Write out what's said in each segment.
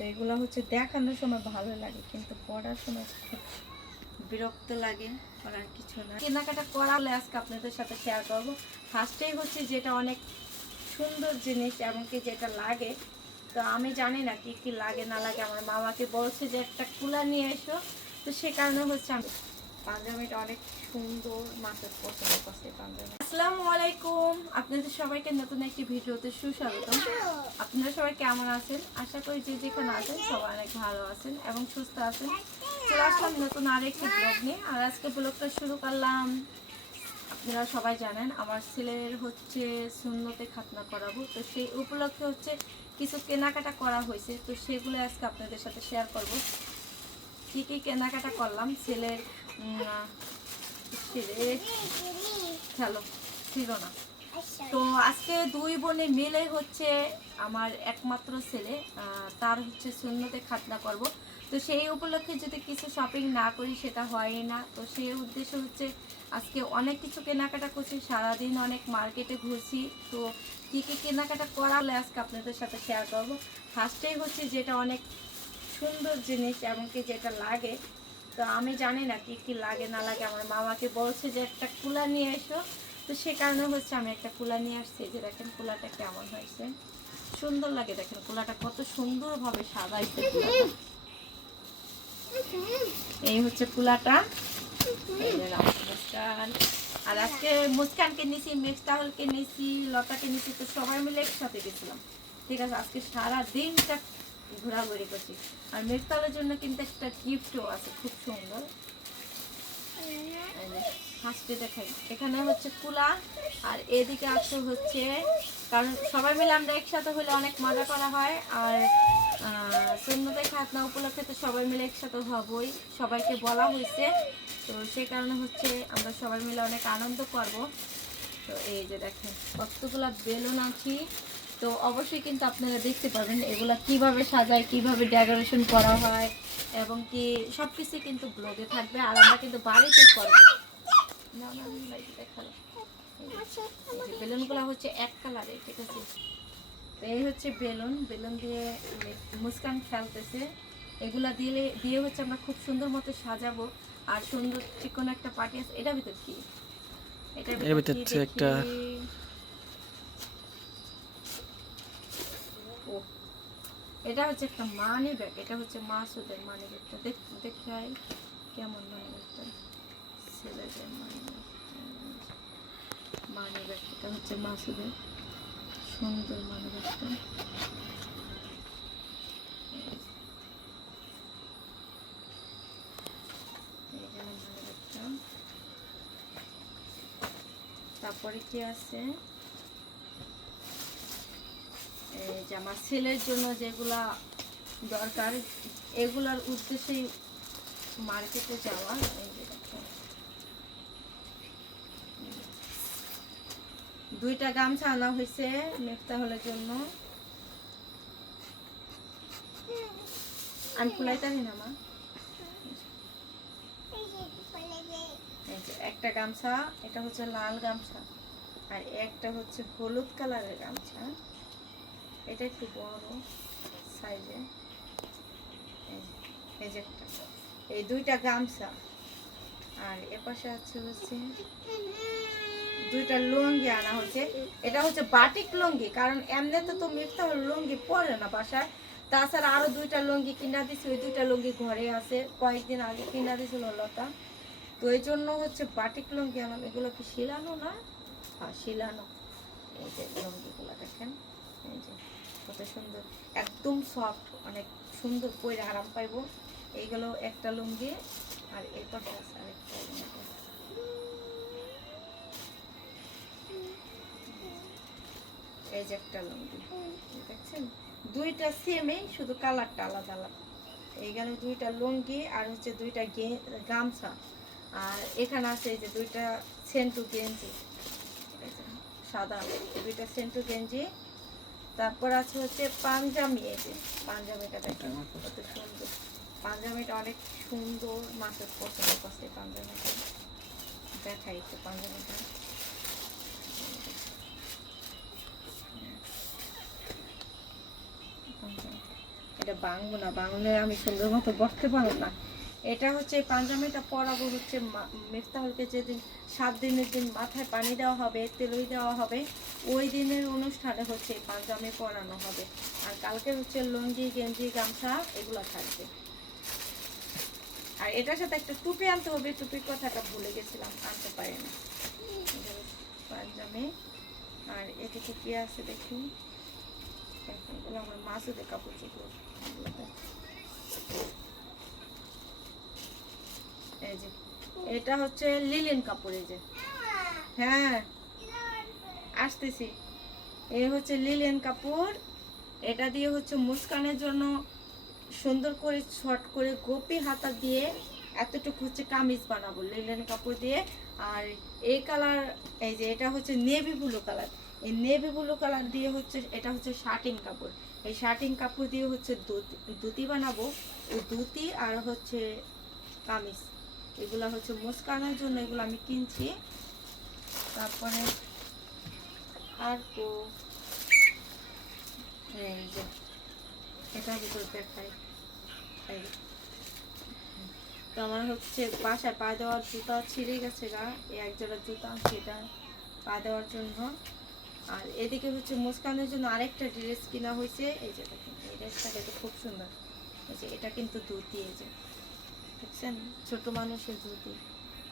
তো এগুলো হচ্ছে দেখানোর সময় ভালো লাগে, কিন্তু পড়ার সময় বিরক্ত লাগে করার কিছু না। কেনাকাটা করালে আজকে আপনাদের সাথে শেয়ার করব। ফার্স্টেই হচ্ছে যেটা অনেক সুন্দর জিনিস, এমনকি যেটা লাগে। তো আমি জানি না কি কি লাগে, না লাগে। আমার মামাকে বলছে যে একটা কুলা নিয়ে এসো। তো সে কারণে হচ্ছে আমি পাঞ্জাবিটা অনেক আলাইকুম। আপনাদের সবাইকে নতুন একটি আপনারা সবাই কেমন আছেন? আশা করি যে ভালো আছেন এবং সুস্থ আর আজকে শুরু করলাম। আপনারা সবাই জানেন, আমার ছেলের হচ্ছে শূন্যতে খাতনা করাবো। তো সেই উপলক্ষে হচ্ছে কিছু কেনাকাটা করা হয়েছে। তো সেগুলো আজকে আপনাদের সাথে শেয়ার করব। কি কি কেনাকাটা করলাম? ছেলের খেলো ছিল না। তো আজকে দুই বোনে মিলে হচ্ছে আমার একমাত্র ছেলে তার হচ্ছে শূন্যতে খাতনা করব। তো সেই উপলক্ষে যদি কিছু শপিং না করি সেটা হয় না। তো সেই উদ্দেশ্য হচ্ছে আজকে অনেক কিছু কেনাকাটা করছি সারাদিন অনেক মার্কেটে ঘুরছি। তো কী কী কেনাকাটা করা হলে আজকে আপনাদের সাথে শেয়ার করব? ফার্স্টেই হচ্ছে যেটা অনেক সুন্দর জিনিস এমনকি যেটা লাগে তো আমি জানি না কি কি লাগে, না লাগে। আমার মামাকে বলছে যে, একটা কুলা নিয়ে এসো। তো সে কারণে হচ্ছে আমি একটা কুলা নিয়ে আসছি যে, দেখেন কুলাটা কেমন হয়েছে? সুন্দর লাগে, দেখেন কুলাটা কত সুন্দরভাবে সাজাইছে। এই হচ্ছে কুলাটা। আর আজকে মুস্কানকে নিছি মেঘতাহলকে নিছি, লতাকে নিছি, তো সবাই মিলে একসাথে গেছিলাম। ঠিক আছে, আজকে সারা দিনটা ঘোরাঘুরি করছি। আর মেঘতালের জন্য কিন্তু একটা গিফটও আছে, খুব সুন্দর। ফার্স্টে দেখাই। এখানে হচ্ছে কুলা, আর এদিকে আছে হচ্ছে, কারণ সবাই মিলে আমরা একসাথে হলে অনেক মজা করা হয়। আর শূন্যতায় খাতনা উপলক্ষে তো সবাই মিলে একসাথে হবই, সবাইকে বলা হয়েছে। তো সেই কারণে হচ্ছে আমরা সবাই মিলে অনেক আনন্দ করব। তো এই যে দেখেন, কতগুলা বেলুন আছি তো অবশ্যই কিন্তু আপনারা দেখতে পাবেন এগুলা কীভাবে সাজায় কীভাবে ডেকোরেশন করা হয় এবং কি সব কিছু কিন্তু ব্লগে থাকবে। আর আমরা কিন্তু বাড়িতে করব। না না আমি বাড়িতে দেখালাম। বেলুনগুলো হচ্ছে এক কালারের ঠিক আছে? তো এই হচ্ছে বেলুন। বেলুন দিয়ে মুস্কান খেলতেছে এগুলা দিয়ে দিয়ে হচ্ছে আমরা খুব সুন্দর মতো সাজাবো। আর সুন্দর চিকন একটা পার্টি আছে। এটা ভিতর কি? এর ভিতর একটা- দেখি? ও, এটা হচ্ছে একটা মানি ব্যাগ এটা হচ্ছে মাসুদের মানি ব্যাগটা দেখ, দেখাই কেমন মানি ব্যাগটা ছেলেদের মানি মানি ব্যাগ এটা হচ্ছে মাসুদের। সুন্দর মানি ব্যাগটা তারপরে কি আছে এই আমার ছেলের জন্য যেগুলা দরকার, এগুলার উদ্দেশ্যেই মার্কেটে যাওয়া। দুইটা গামছা আনা হয়েছে মেফতাহলের জন্য। আমি ফুলাইতারি না, মা। একটা গামছা, এটা হচ্ছে লাল গামছা, আর একটা হচ্ছে হলুদ কালারের গামছা। এটা একটু বড় সাইজে। এই যে একটা। এই দুইটা গামছা। আর এপাশে আছে হচ্ছে দুইটা লুঙ্গি আনা হচ্ছে। এটা হচ্ছে বাটিক লুঙ্গি, কারণ এমনিতে তো তো মিথ্যা লুঙ্গি পরে না বাসায়। তাছাড়া আরও দুইটা লুঙ্গি কিনা দিছি, ওই দুইটা লুঙ্গি ঘরে আছে। কয়েকদিন আগে কিনা দিছিল লতা। তো এই জন্য হচ্ছে বাটিক লুঙ্গি আনলাম। এগুলো কি শিলানো না? হ্যাঁ শিলানো। এই যে লুঙ্গিগুলো দেখেন। এই যে কত সুন্দর, একদম সফট অনেক সুন্দর পরে আরাম পাইবো। এইগুলো একটা লুঙ্গি আর এই পাশে আছে আরেকটা এই যে একটা লুঙ্গি, দেখছেন? দুইটা সেমই শুধু কালারটা আলাদা আলাদা। এই গেল দুইটা লুঙ্গি আর হচ্ছে দুইটা গামছা। আর এখানে আছে যে দুইটা সেন্টু গেঞ্জি। সাদা, দুইটা সেন্টু গেঞ্জি তারপর আছে হচ্ছে পাঞ্জাবি এই যে পাঞ্জাবিটা দেখেন কত সুন্দর। পাঞ্জাবিটা অনেক সুন্দর মাছের পছন্দ করছে পাঞ্জাবিটা দেখাই একটু পাঞ্জাবিটা। এটা বাংবো না বাংলে আমি সুন্দর মতো বসতে পারব না। এটা হচ্ছে পাঞ্জাবিটা পরাবো হচ্ছে মিফতাহুলকে যেদিন সাত দিনের দিন মাথায় পানি দেওয়া হবে তেলই দেওয়া হবে। ওই দিনের অনুষ্ঠানে হচ্ছে এই পাঞ্জাবি পরানো হবে। আর কালকে হচ্ছে লুঙ্গি, গেঞ্জি, গামছা এগুলো থাকবে। আর এটার সাথে একটা টুপি আনতে হবে টুপির কথাটা ভুলে গেছিলাম, আনতে পারি না পাঞ্জাবি আর এদিকে কি আছে দেখি? আমার মাসুদের কাপড় চোপড়। এই যে, এটা হচ্ছে লিলেন কাপড়, এই যে। হ্যাঁ আসতেছি। এই হচ্ছে লিলেন কাপড় এটা দিয়ে হচ্ছে মুস্কানের জন্য সুন্দর করে শর্ট করে গোপি হাতা দিয়ে এতটুকু হচ্ছে কামিজ বানাবো লিলেন কাপড় দিয়ে। আর এই কালার, এই যে এটা হচ্ছে নেভি ব্লু কালার। এই নেভি ব্লু কালার দিয়ে হচ্ছে, এটা হচ্ছে শার্টিং কাপড় এই শার্টিং কাপড় দিয়ে হচ্ছে ধুতি বানাবো। এই ধুতি আর হচ্ছে কামিজ। এগুলো হচ্ছে মুস্কানের জন্য এগুলো আমি কিনছি। তারপরে আর তো এই যে, এটা ভিতর দেখাই এই। তো আমার হচ্ছে বাসায় পা দেওয়ার জুতা ছিঁড়ে গেছে গা। এই এক জোড়া জুতা, সেটা পা দেওয়ার জন্য। আর এদিকে হচ্ছে মুস্কানের জন্য আরেকটা ড্রেস কিনা হয়েছে। এই যে দেখেন, এই ড্রেসটা দেখতে খুব সুন্দর। এই যে, এটা কিন্তু ধুতি, এই যে। দেখছেন? ছোট মানুষের ধুতি।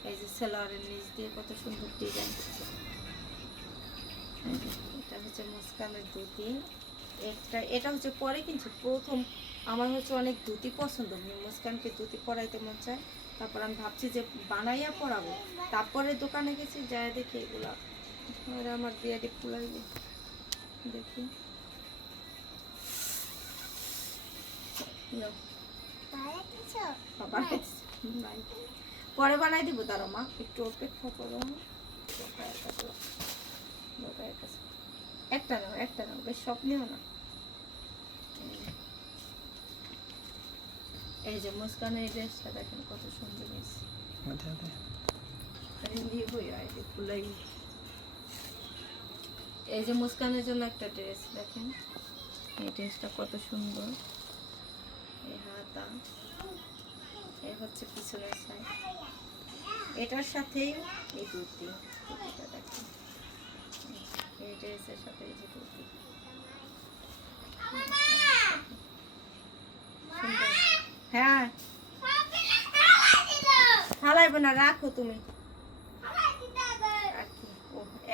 এই যে সেলারের নিচ দিয়ে কত সুন্দর ডিজাইন এটা হচ্ছে মুস্কানের ধুতি। একটা এটা হচ্ছে পরে কিনছি প্রথম আমার হচ্ছে অনেক ধুতি পছন্দ। মুস্কানকে ধুতি পরাইতে মন চায়। তারপর আমি ভাবছি যে বানাইয়া পরাবো। তারপরে দোকানে গেছি যাই দেখি এগুলা। আমার দিয়াটি ফুলাই দেখি। পরে বানাই দিব তার মা। একটু অপেক্ষা করো দোকানের কাছে। দোকানের কাছে। একটা নাও একটা নাও বেশ সব নিও না। এই যে মুস্কানের এই ড্রেসটা দেখেন কত সুন্দর হয়েছে। রে, ফুলাই। এই যে মুস্কানের জন্য একটা ড্রেস দেখেন। এই ড্রেসটা কত সুন্দর। এই হাতা। এই হচ্ছে পিছনের সাইড এটার সাথেই এই দুটিটা দেখেন। এই ড্রেসের সাথে এই যে হ্যাঁ। ফালাইবে না, রাখো তুমি।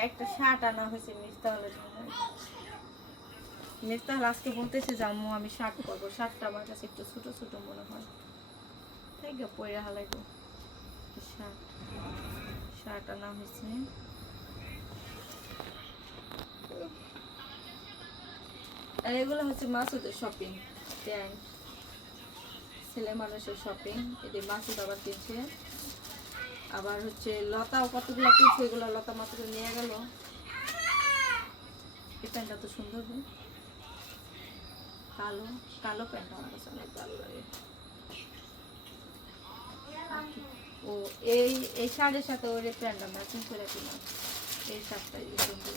একটা শার্ট আনা হয়েছে মিফতাহলের জন্য। মিফতাহল, আজকে বলতেছে জাম্মু আমি শার্ট করব শার্টটা আমার কাছে একটু ছোট ছোট মনে হয়। তাই গা পরে হালাইবো। শার্ট। শার্ট আনা হয়েছে। আর এগুলো হচ্ছে মাসুদের শপিং প্যান্ট ছেলে মানুষের শপিং এটি মাসুদ আবার কিনছে। আবার হচ্ছে লতাও কতগুলো কিনছে, এগুলো লতা মাত্র নিয়ে গেল। এই প্যান্টটা তো সুন্দর। কালো কালো প্যান্ট আমার কাছে অনেক ভালো লাগে। ও, এই এই শাড়ির সাথে ওর প্যান্টটা ম্যাচিং করে কিনা এই শার্টটা এই সুন্দর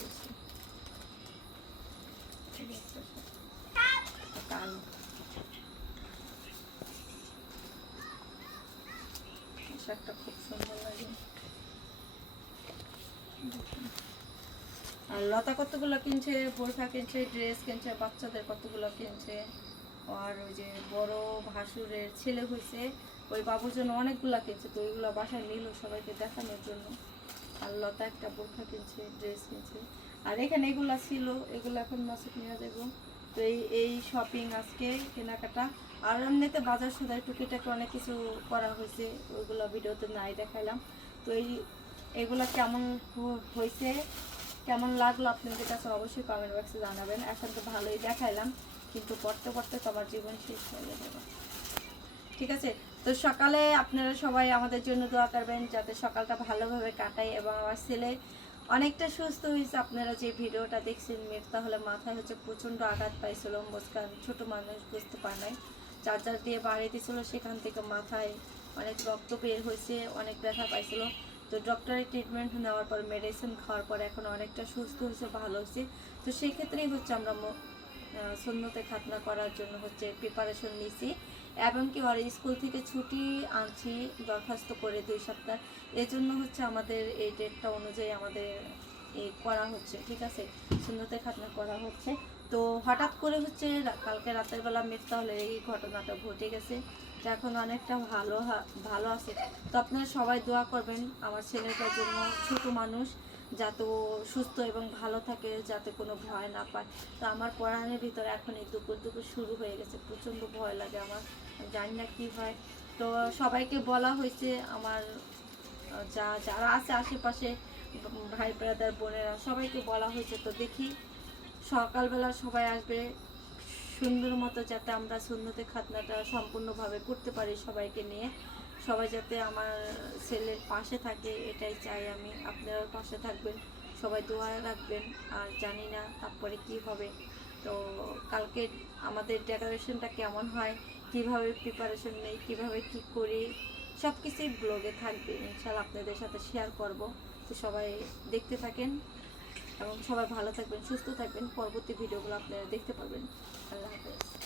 আর লতা কতগুলো কিনছে, বোরখা কিনছে ড্রেস কিনছে, বাচ্চাদের কতগুলো কিনছে? আর ওই যে বড় ভাসুরের ছেলে হয়েছে ওই বাবুর জন্য অনেকগুলো কিনছে, তো ওইগুলো বাসায় নিল সবাইকে দেখানোর জন্য। আর লতা একটা বোরখা কিনছে ড্রেস কিনছে। আর এখানে এগুলো ছিল, এগুলো এখন মাসে নিয়ে যাব। তো এই এই শপিং আজকে, কেনাকাটা। আর এমনিতে বাজার সদায় টুকিটাকে অনেক কিছু করা হয়েছে, ওইগুলো ভিডিওতে নাই দেখাইলাম। তো এই, এগুলো কেমন হয়েছে, কেমন লাগল আপনাদের কাছে অবশ্যই কমেন্ট বক্সে জানাবেন। এখন তো ভালোই দেখাইলাম, কিন্তু পড়তে পড়তে তো আমার জীবন শেষ হয়ে যাবে। ঠিক আছে? তো সকালে আপনারা সবাই আমাদের জন্য দোয়া করবেন, যাতে সকালটা ভালোভাবে কাটাই এবং আমার ছেলে অনেকটা সুস্থ হয়েছে। আপনারা যে ভিডিওটা দেখছেন মেয়ের তাহলে মাথায় হচ্ছে প্রচণ্ড আঘাত পাইছিল। মুস্কান ছোট মানুষ বুঝতে পারে নাই। চার্জার দিয়ে বাড়ি দিয়েছিল সেখান থেকে মাথায় অনেক রক্ত বের হয়েছে অনেক ব্যথা পাইছিল। তো ডক্টরের ট্রিটমেন্ট নেওয়ার পর মেডিসিন খাওয়ার পর এখন অনেকটা সুস্থ হয়েছে ভালো হয়েছে। তো সেই ক্ষেত্রেই হচ্ছে আমরা আহ, খাতনা করার জন্য হচ্ছে প্রিপারেশন নিছি এবং কি ওর স্কুল থেকে ছুটি আনছি দরখাস্ত করে দুই সপ্তাহ। এজন্য হচ্ছে আমাদের এই ডেটটা অনুযায়ী আমাদের এই করা হচ্ছে, ঠিক আছে? সুন্নতে খাতনা করা হচ্ছে। তো হঠাৎ করে হচ্ছে কালকে রাতের বেলা মিফতাহলে এই ঘটনাটা ঘটে গেছে। এখন অনেকটা ভালো ভালো আছে। তো আপনারা সবাই দোয়া করবেন, আমার ছেলেটার জন্য ছোট মানুষ। যাতে ও সুস্থ এবং ভালো থাকে, যাতে কোনো ভয় না পায়। তো আমার পড়ানোর ভিতরে এখন এই দুপুর দুপুর শুরু হয়ে গেছে, প্রচণ্ড ভয় লাগে আমার জানি না কী হয়। তো সবাইকে বলা হয়েছে আমার যা, যারা আছে আশেপাশে ভাই ব্রাদার বোনেরা, সবাইকে বলা হয়েছে। তো দেখি সকালবেলা সবাই আসবে, সুন্দর মতো যাতে আমরা সুন্নতে খাতনাটা সম্পূর্ণভাবে করতে পারি সবাইকে নিয়ে। সবাই যাতে আমার ছেলের পাশে থাকে, এটাই চাই আমি। আপনারাও পাশে থাকবেন, সবাই দোয়া রাখবেন। আর জানি না তারপরে কি হবে। তো কালকে আমাদের ডেকোরেশনটা কেমন হয়, কীভাবে প্রিপারেশন নেই, কীভাবে কি করি সব কিছুই ব্লগে থাকবে। ইনশাল্লাহ আপনাদের সাথে শেয়ার করব। তো সবাই দেখতে থাকেন এবং সবাই ভালো থাকবেন, সুস্থ থাকবেন। পরবর্তী ভিডিওগুলো আপনারা দেখতে পাবেন আল্লাহ হাফেজ।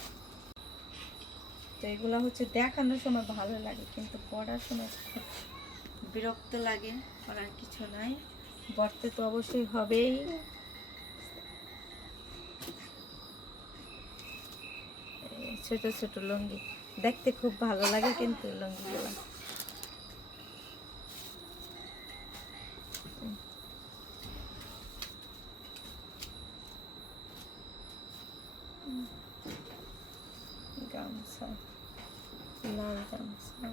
তো এগুলো হচ্ছে দেখানোর সময় ভালো লাগে, কিন্তু পড়ার সময় বিরক্ত লাগে করার কিছু নাই। বর্তে তো অবশ্যই হবেই। ছোট ছোট লুঙ্গি, দেখতে খুব ভালো লাগে কিন্তু লুঙ্গিগুলো। গামছা। লাল গামছা